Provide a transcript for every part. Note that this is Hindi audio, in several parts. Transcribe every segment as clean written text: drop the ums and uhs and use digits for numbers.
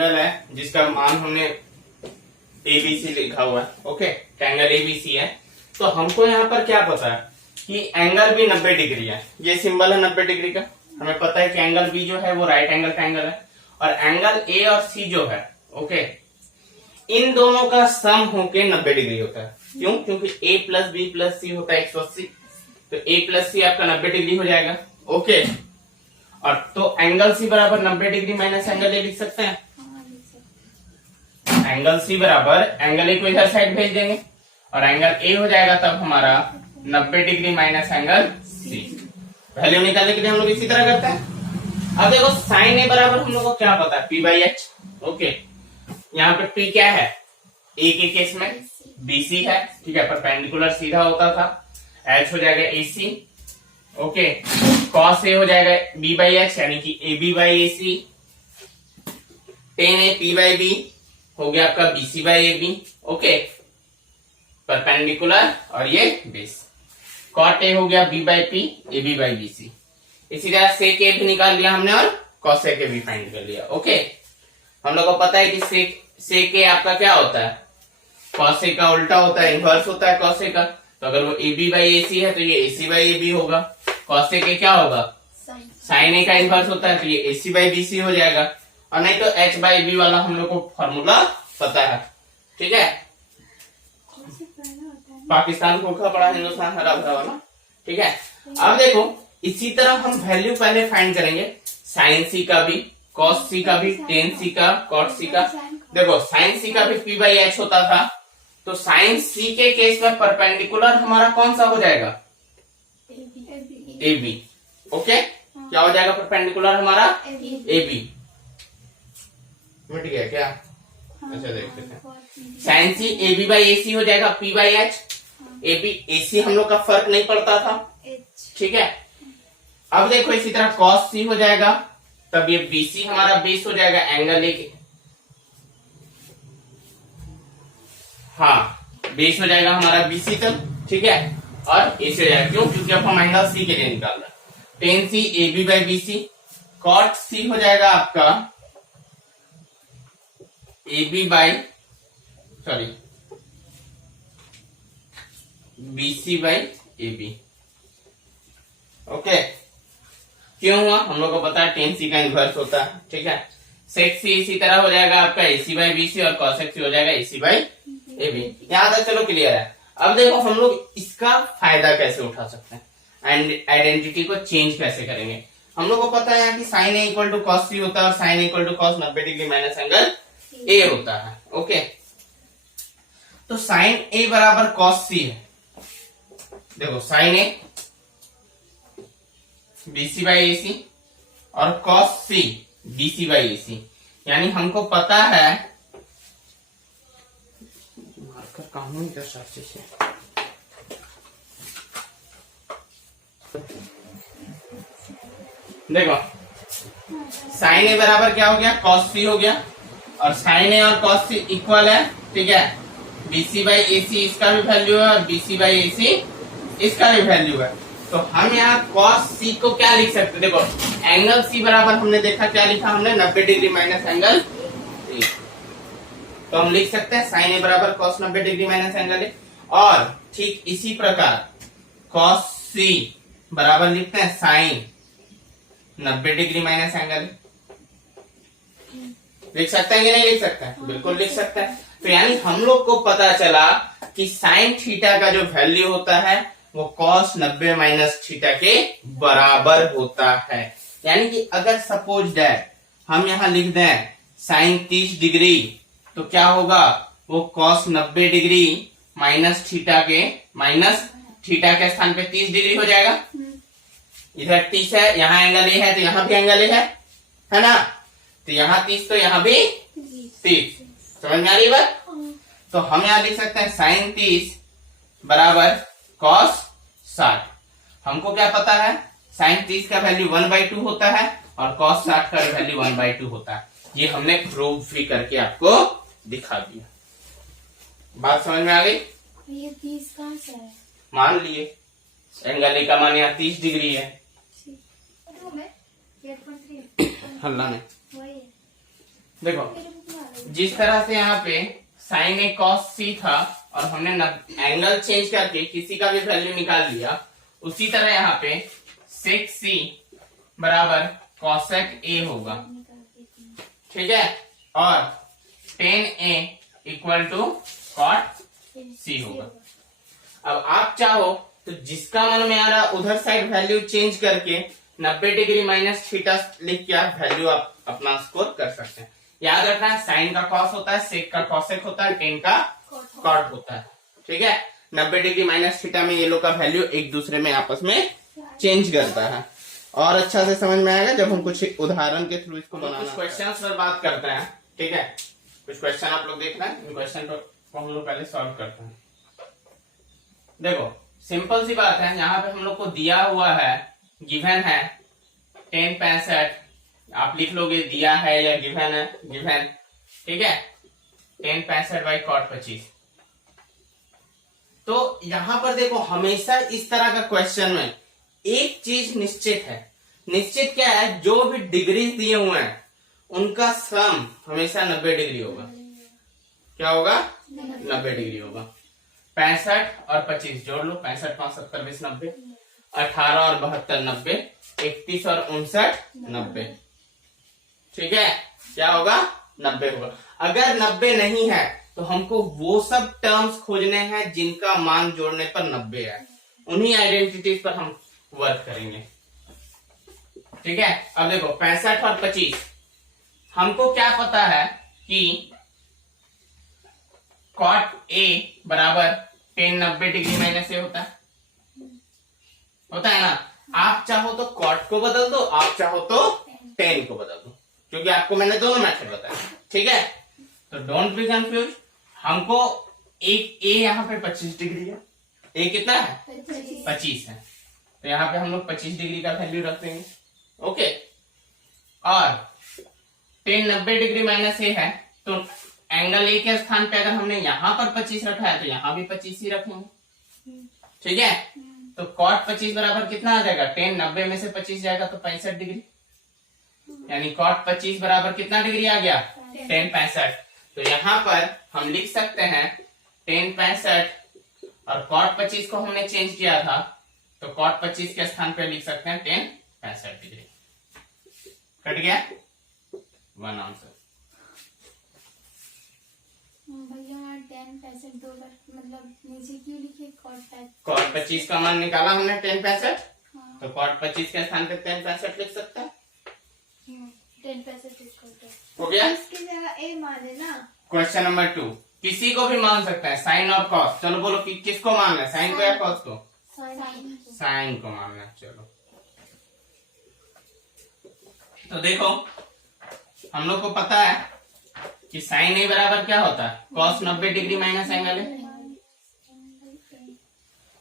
ट्रायंगल है जिसका मान हमने एबीसी लिखा हुआ है। ओके, ट्रायंगल एबीसी है। तो हमको यहाँ पर क्या पता है कि एंगल भी 90 डिग्री है। ये सिंबल है 90 डिग्री का। हमें पता है कि एंगल बी जो है वो राइट एंगल ट्रायंगल है, और एंगल ए और सी जो है, ओके, इन दोनों का सम होके 90 डिग्री होता है। क्यों? क्योंकि ए प्लस बी प्लस सी होता है 180, तो ए प्लस सी आपका 90 डिग्री हो जाएगा। ओके, और तो एंगल सी बराबर 90 डिग्री माइनस एंगल ए लिख सकते हैं। एंगल सी बराबर एंगल ए को इधर साइड भेज देंगे और एंगल ए हो जाएगा तब हमारा 90 डिग्री माइनस एंगल सी। वैल्यू निकालने के लिए हम लोग इसी तरह करते हैं। अब देखो साइन ए बराबर हम लोग को क्या पता है, पी बाई एच। ओके, यहाँ पे पी क्या है, ए के केस में बीसी है, ठीक है, परपेंडिकुलर सीधा होता था। एच हो जाएगा एसी। ओके, कॉस ए हो जाएगा बी बाई एच यानी कि A B by A C. Tan A P by B हो गया आपका BC by A B. Okay, perpendicular और ये बेस। कॉट ए हो गया B by P A B by B C. इसी तरह सेक ए भी निकाल लिया हमने और कॉस ए के भी फाइंड कर लिया। ओके, हम लोग को पता है कि सेक ए आपका क्या होता है, कॉस ए का उल्टा होता है, इनवर्स होता है कॉस ए का। तो अगर वो ए बी बाई ए सी है तो ये ए सी बाई ए बी होगा। कॉस ए के क्या होगा, साइन ए का इनवर्स होता है तो ये ए सी बाई बी सी हो जाएगा। और नहीं तो एच बाई बी वाला हम लोग को फॉर्मूला पता है। ठीक है, पाकिस्तान को पड़ा, हिंदुस्तान हरा भरा वाला। ठीक है, अब देखो इसी तरह हम वैल्यू पहले फाइंड करेंगे, साइन सी का भी, कॉस सी का भी, टेन सी का, कॉट सी का। देखो साइन सी का भी पी बाई एच होता था, तो साइन सी के केस में परपेंडिकुलर हमारा कौन सा हो जाएगा, ए बी। ओके, क्या हो जाएगा परपेंडिकुलर हमारा, ए बी। मिट गया क्या? अच्छा देखते हैं, sine C A B by A C हो जाएगा P by H. A B A C हम लोग का फर्क नहीं पड़ता था। ठीक है, अब देखो इसी तरह कॉस सी हो जाएगा, तब ये बीसी हमारा बेस हो जाएगा एंगल ए के, हाँ बेस हो जाएगा हमारा बीसी तक। ठीक है, और ए से जाएगा, क्यों? क्योंकि अब हम एंगल सी के लिए निकाल रहे हैं। Tan C A B by B C, cot C हो जाएगा आपका A B by sorry B C by A B. Okay, क्यों हुआ? हम लोग को पता है टेन सी का इनवर्स होता है। ठीक है, सेक सी इसी तरह हो जाएगा आपका ए सी बाई बी सी, और कॉसेक सी हो जाएगा ए सी बाई ए बी। यहां तक चलो क्लियर है। अब देखो हम लोग इसका फायदा कैसे उठा सकते हैं एंड आइडेंटिटी को चेंज कैसे करेंगे। हम लोग को पता है कि sine A equal to cos C होता है और sine A equal to cos 90 degree minus angle A होता है। ओके, तो साइन ए बराबर कॉस सी है। देखो sign A BC by A सी और cos C BC by A सी, यानी हमको पता है मार्कर कानून के हिसाब से। देखो साइन ए बराबर क्या हो गया, कॉस सी हो गया, और साइन ए और कॉस सी इक्वल है। ठीक है, बीसी बाई ए सी इसका भी वैल्यू है और बीसी बाई ए सी इसका भी वैल्यू है। तो हम यहाँ कॉस सी को क्या लिख सकते हैं, देखो एंगल सी बराबर हमने देखा क्या लिखा हमने, 90 डिग्री माइनस एंगल ए। तो हम लिख सकते हैं साइन ए बराबर cos 90 degree minus angle A. और ठीक इसी प्रकार कॉस सी बराबर लिखते हैं sine 90 degree minus angle A. लिख सकते हैं कि नहीं लिख सकते हैं? बिल्कुल लिख सकते हैं। तो यानी हम लोग को पता चला कि साइन थीटा का जो वैल्यू होता है वो कॉस 90 माइनस थीटा के बराबर होता है। यानी कि अगर सपोज दैट हम यहां लिख दें साइन 30 डिग्री, तो क्या होगा, वो कॉस 90 डिग्री माइनस थीटा के स्थान पे 30 डिग्री हो जाएगा। इधर 30 है, यहाँ एंगल ए है तो यहाँ भी एंगल ए है ना, तो यहाँ 30 तो यहाँ भी 30। समझ में आ रही बात? तो हम यहाँ लिख सकते हैं साइन 30 बराबर कॉस 60। हमको क्या पता है, साइन 30 का वैल्यू 1/2 होता है और कॉस 60 का वैल्यू 1/2 होता है। ये हमने प्रूव भी करके आपको दिखा दिया। बात समझ में आ गई? ये 30 कहाँ से है? मान लिए एंगल ए का मान यहाँ 30 डिग्री है। हल्ला नहीं, देखो जिस तरह से यहाँ पे साइन ए कॉस सी था और हमने एंगल चेंज करके किसी का भी वैल्यू निकाल लिया, उसी तरह यहाँ पे सेक सी बराबर कॉसेक ए होगा, ठीक है, और tan A equal to cot C होगा। अब आप चाहो तो जिसका मन में आ रहा उधर साइड वैल्यू चेंज करके 90 डिग्री माइनस थीटा लिख के आप वैल्यू आप अपना स्कोर कर सकते हैं। याद रखना है साइन का कॉस होता है, सेक का कॉसेक होता है, टेन का कॉट होता है, ठीक है। 90 डिग्री माइनस थीटा में ये लोग का वैल्यू एक दूसरे में आपस में चेंज करता है। और अच्छा से समझ में आएगा जब हम कुछ उदाहरण के थ्रू इसको बनाना, कुछ क्वेश्चन पर बात करते हैं, ठीक है। कुछ क्वेश्चन आप लोग देखना है, इन क्वेश्चन को हम लोग पहले सॉल्व करते हैं। देखो सिंपल सी बात है, यहाँ पे हम लोग को दिया हुआ है, गिवन है 1065, आप लिख लोगे दिया है या गिवन है, गिवन, ठीक है, 1065 बाई कॉट 25। तो यहां पर देखो हमेशा इस तरह का क्वेश्चन में एक चीज निश्चित है, निश्चित क्या है, जो भी डिग्री दिए हुए हैं उनका सम हमेशा 90 डिग्री होगा। क्या होगा? 90 डिग्री होगा। 65 और 25 जोड़ लो, 65 5 70 20 90, 18 और 72 90, 31 और 59 90, ठीक है। क्या होगा? 90 होगा। अगर 90 नहीं है तो हमको वो सब टर्म्स खोजने हैं जिनका मान जोड़ने पर 90 है, उन्हीं आइडेंटिटीज पर हम वर्क करेंगे, ठीक है। अब देखो 65 और 25, हमको क्या पता है कि कॉट ए बराबर 10 90 डिग्री माइनस ए होता है ना। आप चाहो तो कॉट को बदल दो, आप चाहो तो 10 को बदल दो, क्योंकि आपको मैंने दोनों मेथड बताया, ठीक है। तो डोंट बी कंफ्यूज, हमको एक ए यहाँ पे 25 डिग्री है, ए कितना है? 25 है, तो यहाँ पे हम लोग 25 डिग्री का वैल्यू रख देंगे, ओके। और 10 90 डिग्री माइनस ए है, तो एंगल ए के स्थान पे अगर हमने यहाँ पर 25 रखा है तो यहाँ भी 25 ही रखेंगे, ठीक है। तो कॉट 25 बराबर कितना आ जाएगा? 10 90 में से 25 जाएगा तो 65 डिग्री, यानी कॉट 25 बराबर कितना डिग्री आ गया? 10 65। तो यहाँ पर हम लिख सकते हैं 10 65 और कॉट 25 को हमने चेंज किया था, तो कॉट 25 के स्थान पे लिख सकते हैं 10 65 डिग्री। कट गया? One answer. भैया 10 65 दो बार मतलब नीचे क्यों लिखे? कॉट 25 का मान निकाला हमने 10 65, हाँ। तो कॉट 25 के स्थान पे 10 65 लिख सकते हैं। 10 65 हो गया? इसकी जगह ए मान लेना। क्वेश्चन नंबर 2, किसी को भी मान सकता है, साइन और कॉस। चलो बोलो कि किसको मानना है, साइन को या कॉस को? साइन को मानना है। चलो तो देखो हम लोग को पता है कि साइन ए बराबर क्या होता है? कॉस 90 डिग्री माइनस एंगल है,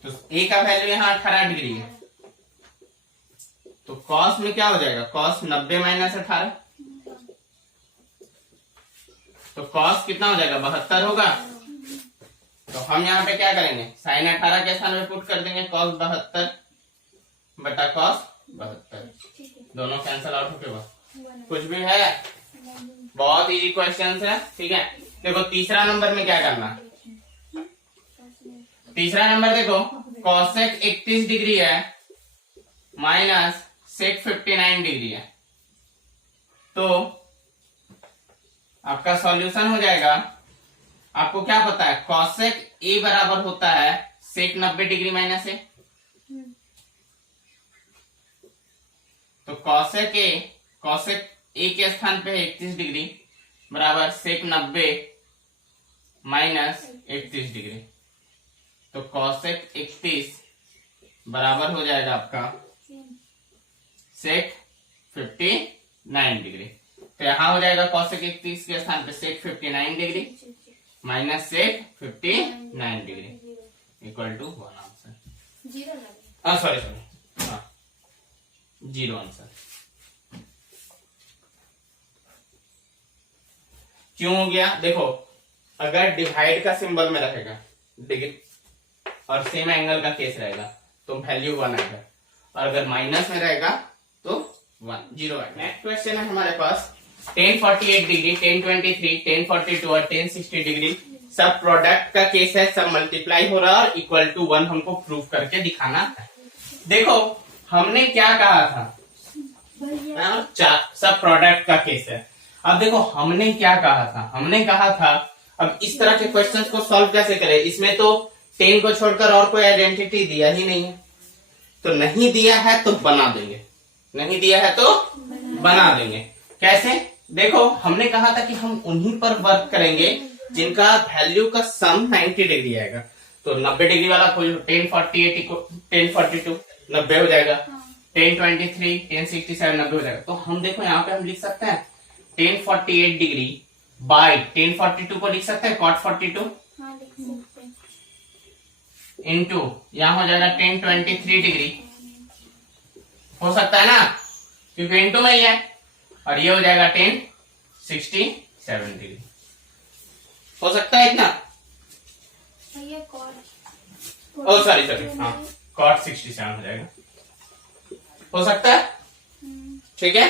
तो ए का वैल्यू यहाँ 18 डिग्री है, तो कॉस में क्या हो जाएगा? कॉस 90 माइनस 18, तो कॉस कितना हो जाएगा? 72 होगा। तो हम यहाँ पे क्या करेंगे? साइन 18 के स्थान में पुट कर देंगे कॉस 72 बटा कॉस 72, दोनों कैंसल आउट होके बस। कुछ भी है? बहुत इजी क्वेश्चन है, ठीक है। देखो तीसरा नंबर में क्या करना, तीसरा नंबर देखो कॉसेक 31 डिग्री है माइनस सेक 59 डिग्री है, तो आपका सॉल्यूशन हो जाएगा। आपको क्या पता है? कॉसेक ए बराबर होता है सेक 90 डिग्री माइनस ए, तो कॉसेक ए के स्थान पे है 31 डिग्री बराबर सेक 90 माइनस 31 डिग्री, तो कॉसेक 31 बराबर हो जाएगा आपका सेक 59 डिग्री। तो यहां हो जाएगा कॉसेक 31 के स्थान पे sec 59 degree minus sec 59 degree equal to 1 answer. Sorry हाँ 0 आंसर। क्यों हो गया? देखो अगर डिवाइड का सिंबल में रहेगा डिग्री और सेम एंगल का केस रहेगा तो वैल्यू 1 आएगा, और अगर माइनस में रहेगा तो 0 आएगा। नेक्स्ट क्वेश्चन है हमारे पास 1048 डिग्री, 1023, 1042 और 1060 डिग्री सब प्रोडक्ट का केस है, सब मल्टीप्लाई हो रहा है और इक्वल टू 1 हमको प्रूव करके दिखाना है। देखो हमने क्या कहा था, सब प्रोडक्ट का केस है। अब देखो हमने क्या कहा था, हमने कहा था अब इस तरह के क्वेश्चंस को सॉल्व कैसे करें। इसमें तो 10 को छोड़कर और कोई आइडेंटिटी दिया ही नहीं है, तो नहीं दिया है तो बना देंगे, नहीं दिया है तो बना देंगे। कैसे? देखो हमने कहा था कि हम उन्हीं पर वर्क करेंगे जिनका वैल्यू का सम 90 डिग्री आएगा। तो 90 डिग्री वाला खोलो, 1048 1042 90 हो जाएगा, 1023 1067 90 हो जाएगा। तो हम देखो यहाँ पे हम लिख सकते हैं 1048 डिग्री बाय 1042 को लिख सकते हैं cot 42 हाँ लिख सकते हैं। इंटू यहाँ हो जाएगा 1023 डिग्री, हो सकता है ना क्योंकि इंटू में ही है, और ये हो जाएगा 1067 डिग्री। हो सकता है इतना? भैया कॉट, ओ सॉरी हाँ cot 67 हो जाएगा, हो सकता है। ठीक है,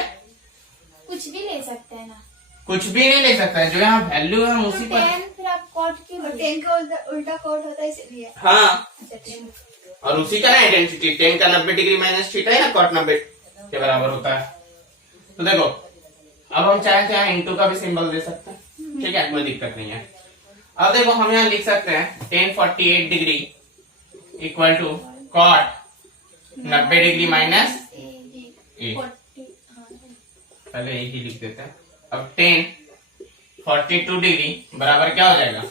कुछ भी ले सकते हैं ना, कुछ भी नहीं ले सकता है, जो यहाँ वैल्यू है हम तो उसी पर। 10 फिर आप कॉट क्यों? 10 का उल्टा कॉट होता है इसलिए। हाँ, अच्छा 10 और उसी का ना आइडेंटिटी 10 का 90 डिग्री माइनस थीटा है ना, cot 90 के बराबर होता है। तो देखो अब हम चाहे तो यहाँ इंटू का भी सिंबल दे सकते हैं, ठीक है, कोई दिक्कत नहीं है। अब देखो हम यहाँ लिख सकते हैं 1048 degree equal to cot 90 degree minus A, पहले एक ही लिख देते हैं। अब 1042 डिग्री बराबर क्या हो जाएगा?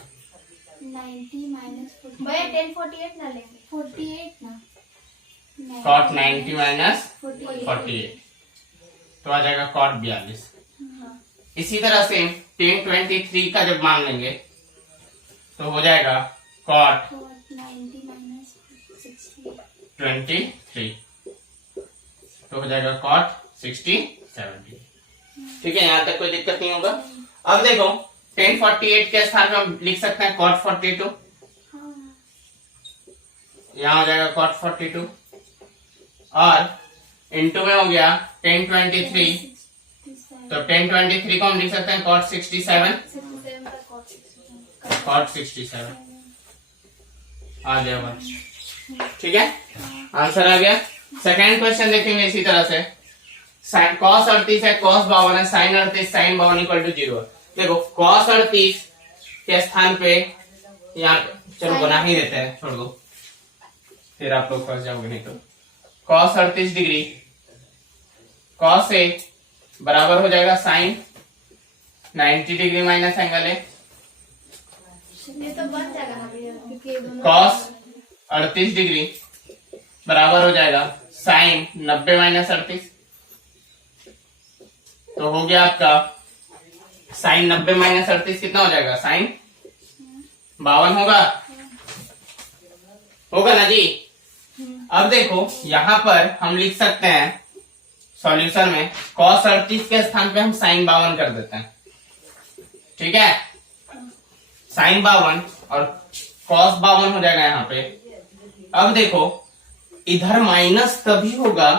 90 माइनस 40। भैया 1048 ना लेंगे, 48 ना, cot 90 माइनस 48। 48 तो आ जाएगा cot 42। हाँ। इसी तरह से 1023 का जब मान लेंगे तो हो जाएगा cot 90 माइनस 60। 23 तो हो जाएगा cot 67। ठीक है, यहाँ तक कोई दिक्कत नहीं होगा। अब देखो 1048 के स्थान में हम लिख सकते हैं cot 42, हाँ। यहाँ हो जाएगा cot 42 और इंटू में हो गया 1023, तो 1023 को हम लिख सकते हैं cot 67, cot 67 आ गया बस। ठीक है, आंसर आ गया। सेकेंड क्वेश्चन देखेंगे इसी तरह से, cos 38 है, cos 52 है, sin 38 sin 52 इक्वल टू 0। देखो cos 38 के स्थान पे यहाँ चलो बना ही देते हैं, छोड़ दो फिर आप लोग फंस जाओगे नहीं तो। cos 38 डिग्री cos ए बराबर हो जाएगा sin 90 डिग्री माइनस एंगल ए, ये तो बन जाएगा ना भैया, क्योंकि ये दोनों cos 38 डिग्री बराबर हो जाएगा sin 90 माइनस 38। तो हो गया आपका sin 90 माइनस 38 कितना हो जाएगा? sin 52 होगा, होगा ना जी। अब देखो यहाँ पर हम लिख सकते हैं सॉल्यूशन में cos 38 के स्थान पे हम sin 52 कर देते हैं, ठीक है, sin 52 और cos 52 हो जाएगा यहाँ पे। अब देखो इधर माइनस तभी होगा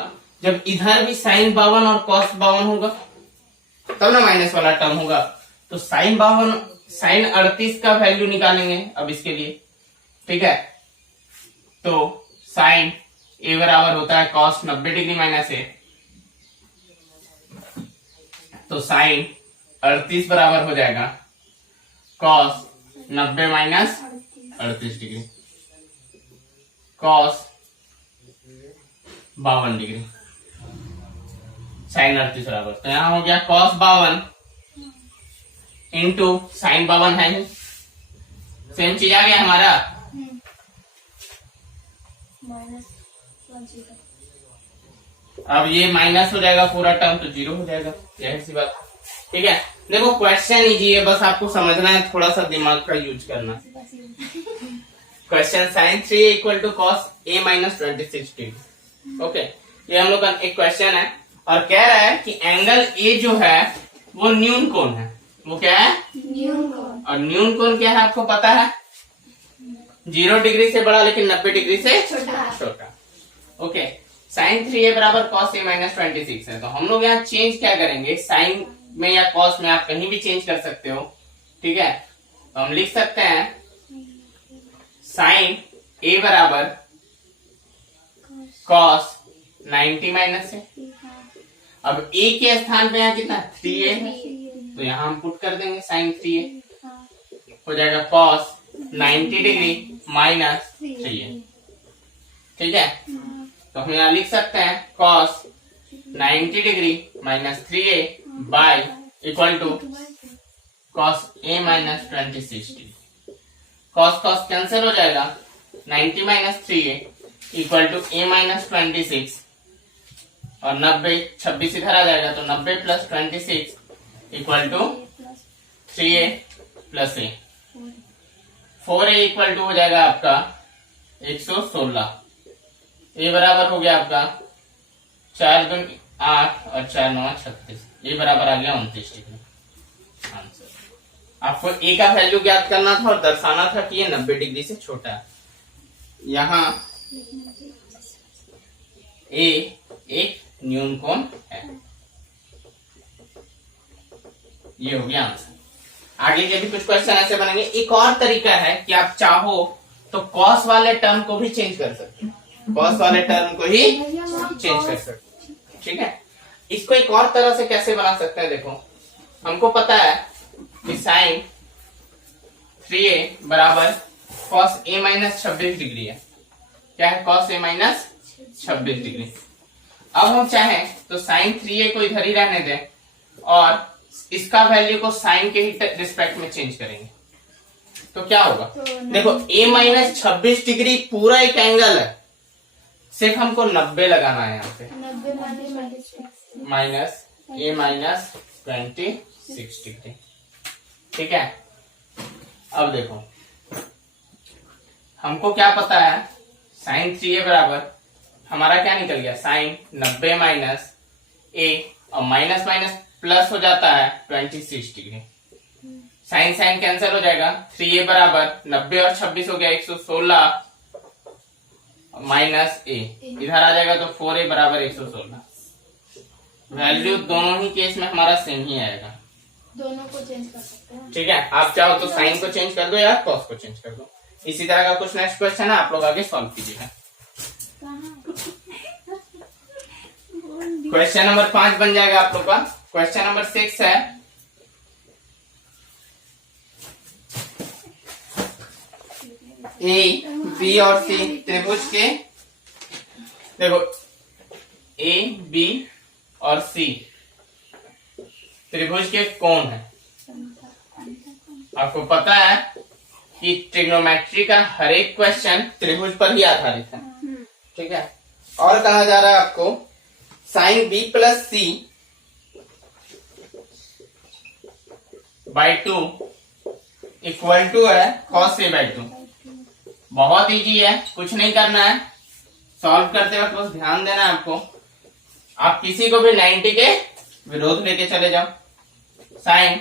जब इधर भी sin 52 और cos 52 होगा, तब ना माइनस वाला टर्म होगा। तो sin 38 का वैल्यू निकालेंगे अब इसके लिए, ठीक है। तो sin a बराबर होता है cos 90 डिग्री माइनस ए, तो sin 38 बराबर हो जाएगा cos 90 minus 38 degree, cos 52 degree sin 38 बराबर। तो यहाँ हो गया cos 52 इंटू sin 52 है, सेम चीज आ गया हमारा। अब ये माइनस हो जाएगा पूरा टर्म, तो 0 हो जाएगा, यही सी बात। ठीक है, देखो क्वेश्चन इजी है, बस आपको समझना है, थोड़ा सा दिमाग का यूज करना। Question sin 3 equal to cos a minus 26 degree. Okay, ये हम लोग का एक क्वेश्चन है और कह रहा है कि एंगल ए जो है वो न्यून कोण है। वो क्या है? न्यून कोण। और न्यून कोण क्या है आपको पता है? 0 डिग्री से बड़ा लेकिन 90 डिग्री से छोटा। ओके, sin 3a बराबर cos a माइनस 26 है। तो हम लोग यहाँ चेंज क्या करेंगे, sin में या कॉस में आप कहीं भी चेंज कर सकते हो, ठीक है। तो हम लिख सकते हैं साइन ए बराबर कॉस 90 माइनस है। अब ए के स्थान पे यहाँ कितना 3a है, तो यहाँ हम पुट कर देंगे साइन 3a, हो जाएगा कॉस 90 डिग्री माइनस 3a, ठीक है। तो हम यहाँ लिख सकते हैं cos 90 degree minus 3a by equal to cos a minus 26 degree. Cos cos cancel हो जाएगा, 90 minus 3a equal to a minus 26 और 90 26 इधर आ जाएगा, तो 90 plus 26 equal to 3a plus a। 4a equal to हो जाएगा आपका 116। a बराबर हो गया आपका 4 दूनी 8 और 4 9 36, ये बराबर आ गया 29 डिग्री आंसर। आपको a का वैल्यू ज्ञात करना था और दर्शाना था कि ये 90 डिग्री से छोटा है। यहाँ a एक न्यून कोण है, ये हो गया आंसर। आगे के भी कुछ क्वेश्चन ऐसे बनेंगे। एक और तरीका है कि आप चाहो तो कॉस वाले टर्म को भी चेंज कर सकते हो, कॉस वाले टर्म को ही चेंज कर सकते हो, ठीक है। इसको एक और तरह से कैसे बना सकते हैं, देखो हमको पता है कि साइन 3a बराबर कॉस a माइनस 26 डिग्री है। क्या है, कॉस a माइनस 26 डिग्री। अब हम चाहें तो साइन 3a को इधर ही रहने दें और इसका वैल्यू को साइन के ही रिस्पेक्ट में चेंज करेंगे, तो क्या होगा, देखो a माइनस 26 डिग्री पूरा एक एंगल है, सिर्फ हमको 90 लगाना है यहाँ पे, माइनस a माइनस 26 डिग्री, ठीक है। अब देखो हमको क्या पता है, साइन 3a बराबर हमारा क्या निकल गया, साइन 90 माइनस a और माइनस माइनस प्लस हो जाता है 26 डिग्री। साइन साइन कैंसिल हो जाएगा, 3a बराबर 90 और 26 हो गया 116 माइनस a, इधर आ जाएगा तो 4a बराबर 116। वैल्यू दोनों ही केस में हमारा सेम ही आएगा, दोनों को चेंज कर सकते हैं, ठीक है। आप चाहो तो साइन को चेंज कर दो या कॉस को चेंज कर दो। इसी तरह का कुछ नेक्स्ट क्वेश्चन है, आप लोग आगे सॉल्व कीजिएगा। क्वेश्चन नंबर 5 बन जाएगा आप लोग का। क्वेश्चन नंबर 6 है, ए बी और सी त्रिभुज के, देखो ए बी और सी त्रिभुज के कोण है। आपको पता है कि ट्रिग्नोमेट्री का हर एक क्वेश्चन त्रिभुज पर ही आधारित है, ठीक है। और कहा जा रहा है आपको sine B plus C by 2 equal to है कॉस ए बाई 2। बहुत इजी है, कुछ नहीं करना है, सॉल्व करते वक्त बस ध्यान देना है आपको। आप किसी को भी 90 के विरोध लेके चले जाओ। Sine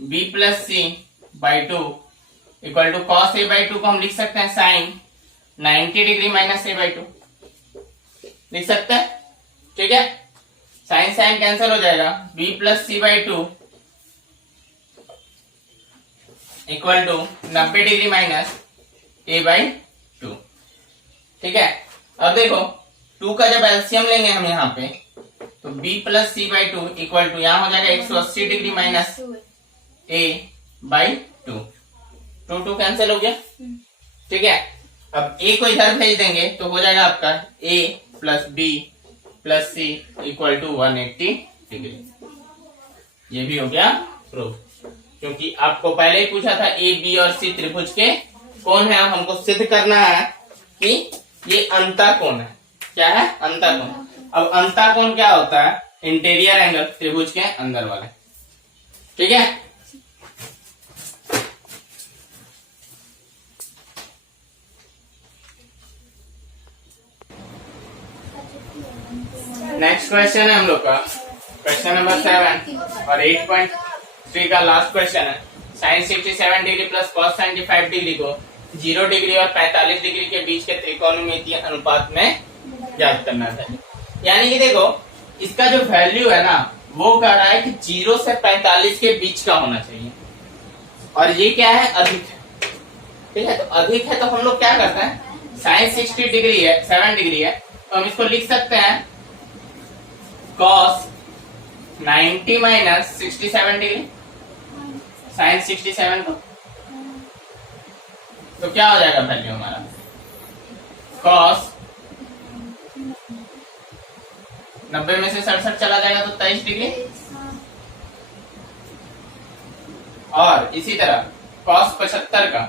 B plus C by 2 equal to cos A by 2 को हम लिख सकते हैं sine 90 degree minus A by 2 लिख सकते हैं, ठीक है। साइन साइन कैंसिल हो जाएगा, b plus C by 2 equal to 90 degree minus a by 2, ठीक है। अब देखो 2 का जब एलसीएम लेंगे हम यहाँ पे, तो b plus C by 2 equal to यहाँ हो जाएगा 180 degree minus a by 2, 2 cancel हो गया, ठीक है। अब a को इधर भेज देंगे तो हो जाएगा आपका a plus b plus C equal to 180 degree. ये भी हो गया प्रूफ, क्योंकि आपको पहले ही पूछा था ए बी और सी त्रिभुज के कोण है। अब हमको सिद्ध करना है कि ये अंतःकोण है। क्या है, अंतःकोण। अब अंतःकोण क्या होता है, इंटीरियर एंगल त्रिभुज के अंदर वाले, ठीक है। नेक्स्ट क्वेश्चन है हम लोग का क्वेश्चन नंबर 7 और 8.3 का लास्ट क्वेश्चन है। Sine 67 degree plus cos 95 degree को 0 डिग्री और 45 डिग्री के बीच के त्रिकोणमितीय अनुपात में ज्ञात करना था। यानी कि देखो इसका जो वैल्यू है ना वो कह रहा है कि 0 से 45 के बीच का होना चाहिए, और ये क्या है, अधिक है। ठीक है, तो अधिक है तो हम लोग क्या करते हैं, साइन 60 डिग्री है, 7 डिग्री है, तो हम इसको लिख सकते हैं cos 90 माइनस 67 डिग्री, साइन 67 को। तो क्या हो जाएगा वैल्यू हमारा, cos 90 में से 67 चला जाएगा तो 23 डिग्री, और इसी तरह cos 75 का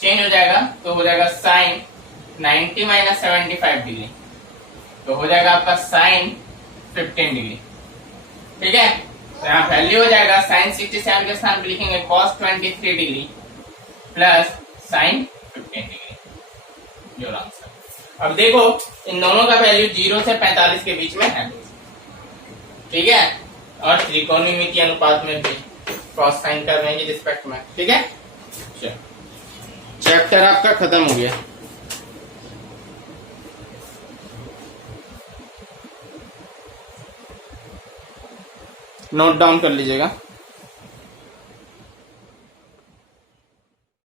चेंज हो जाएगा तो हो जाएगा साइन 90 माइनस 75 डिग्री, तो हो जाएगा आपका साइन 15 डिग्री। ठीक है, तो यहाँ वैल्यू हो जाएगा साइन 67 के स्थान पर लिखेंगे cos 23 degree plus sign 15 degree, your answer. अब देखो इन दोनों का वैल्यू 0 से 45 के बीच में है। ठीक है, और त्रिकोणमिति अनुपात में भी क्रॉस साइन कर रहे हैं रिस्पेक्ट में। ठीक है, चैप्टर आपका खत्म हो गया। नोट डाउन कर लीजिएगा।